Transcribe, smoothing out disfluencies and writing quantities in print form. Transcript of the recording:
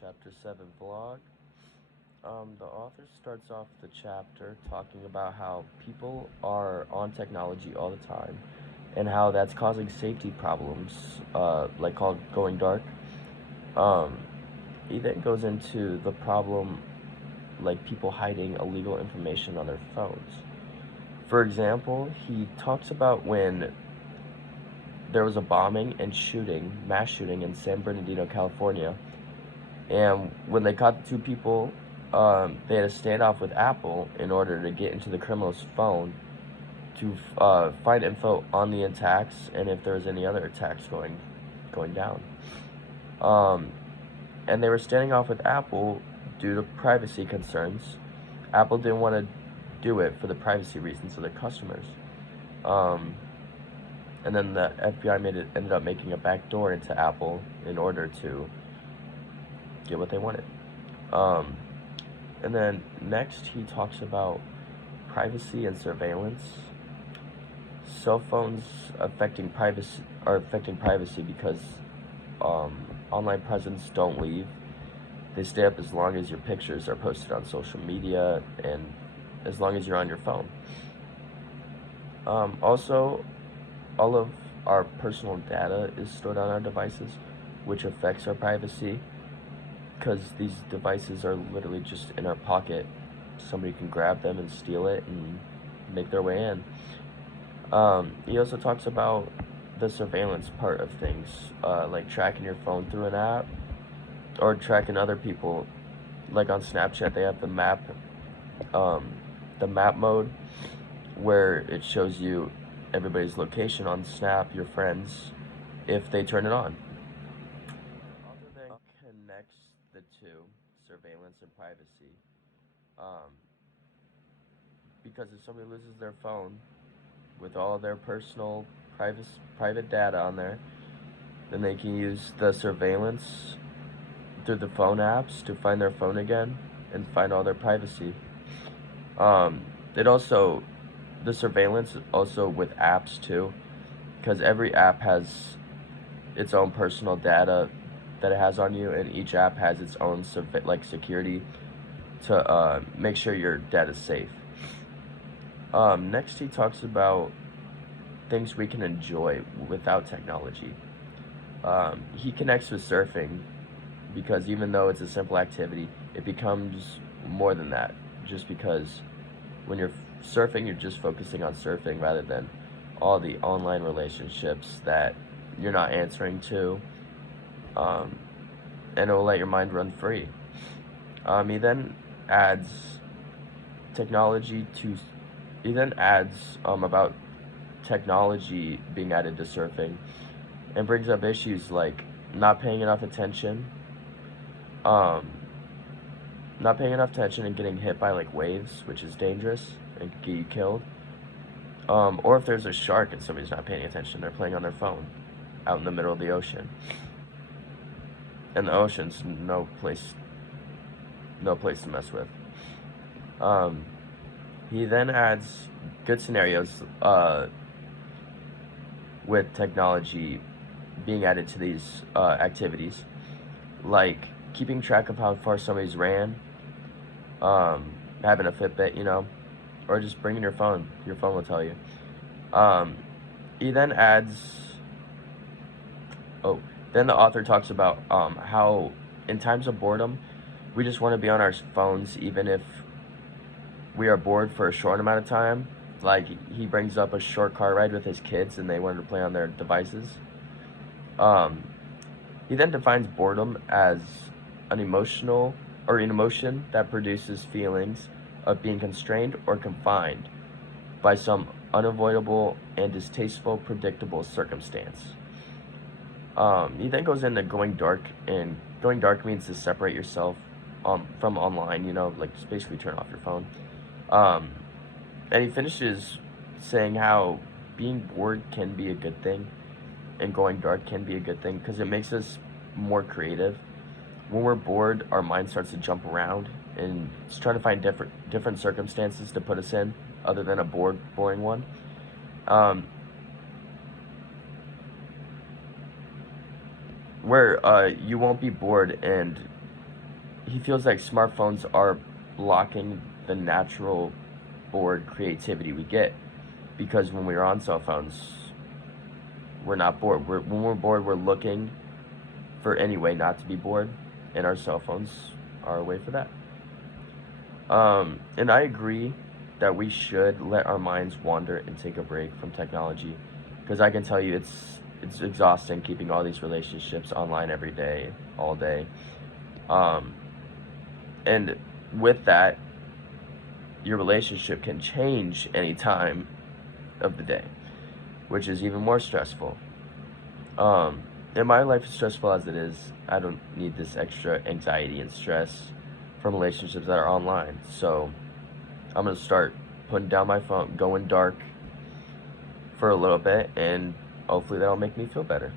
Chapter 7 vlog. The author starts off the chapter talking about how people are on technology all the time and how that's causing safety problems, like called going dark. Um, he then goes into the problem like people hiding illegal information on their phones. For example, he talks about when there was a bombing and mass shooting in San Bernardino, California. And when they caught the two people, they had a standoff with Apple in order to get into the criminal's phone to find info on the attacks and if there was any other attacks going down. Um, and they were standing off with Apple due to privacy concerns. Apple didn't want to do it for the privacy reasons of their customers. Um, and then the FBI ended up making a backdoor into Apple in order to get what they wanted. Um, and then next, he talks about privacy and surveillance. Cell phones are affecting privacy because online presence don't leave. They stay up as long as your pictures are posted on social media and as long as you're on your phone. Also, all of our personal data is stored on our devices, which affects our privacy because these devices are literally just in our pocket. Somebody can grab them and steal it and make their way in. He also talks about the surveillance part of things, like tracking your phone through an app or tracking other people. Like on Snapchat, they have the map mode where it shows you everybody's location on Snap, your friends, if they turn it on. Other than connects the two, surveillance and privacy, um, because if somebody loses their phone with all their personal private data on there, then they can use the surveillance through the phone apps to find their phone again and find all their privacy. Um, it also the surveillance also with apps too, because every app has its own personal data that it has on you, and each app has its own security to make sure your data is safe. Next, he talks about things we can enjoy without technology. He connects with surfing because even though it's a simple activity, it becomes more than that. Just because when you're surfing, you're just focusing on surfing rather than all the online relationships that you're not answering to, um, and it will let your mind run free. He then adds technology to. He then adds about technology being added to surfing, and brings up issues like not paying enough attention, um, not paying enough attention and getting hit by like waves, which is dangerous and can get you killed. Or if there's a shark and somebody's not paying attention, they're playing on their phone out in the middle of the ocean. And the ocean's no place to mess with. Um, he then adds good scenarios with technology being added to these activities, like keeping track of how far somebody's ran, having a Fitbit, or just bringing your phone. Your phone will tell you. Um, he then adds. Oh, then the author talks about how in times of boredom, we just want to be on our phones, even if we are bored for a short amount of time. Like he brings up a short car ride with his kids, and they wanted to play on their devices. Um, he then defines boredom as an emotion that produces feelings of being constrained or confined by some unavoidable and distasteful predictable circumstance. He then goes into going dark, and going dark means to separate yourself from online, like just basically turn off your phone. Um, and he finishes saying how being bored can be a good thing and going dark can be a good thing because it makes us more creative. When we're bored, our mind starts to jump around and it's trying to find different circumstances to put us in other than a boring one. Um, where you won't be bored and he feels like smartphones are blocking the natural bored creativity we get, because when we're on cell phones, we're not bored. When we're bored, we're looking for any way not to be bored, and our cell phones are a way for that. And I agree that we should let our minds wander and take a break from technology, because I can tell you it's exhausting keeping all these relationships online every day, all day. Um, and with that, your relationship can change any time of the day, which is even more stressful. Um, and my life is stressful as it is. I don't need this extra anxiety and stress from relationships that are online. So I'm gonna start putting down my phone, going dark for a little bit, and hopefully that'll make me feel better.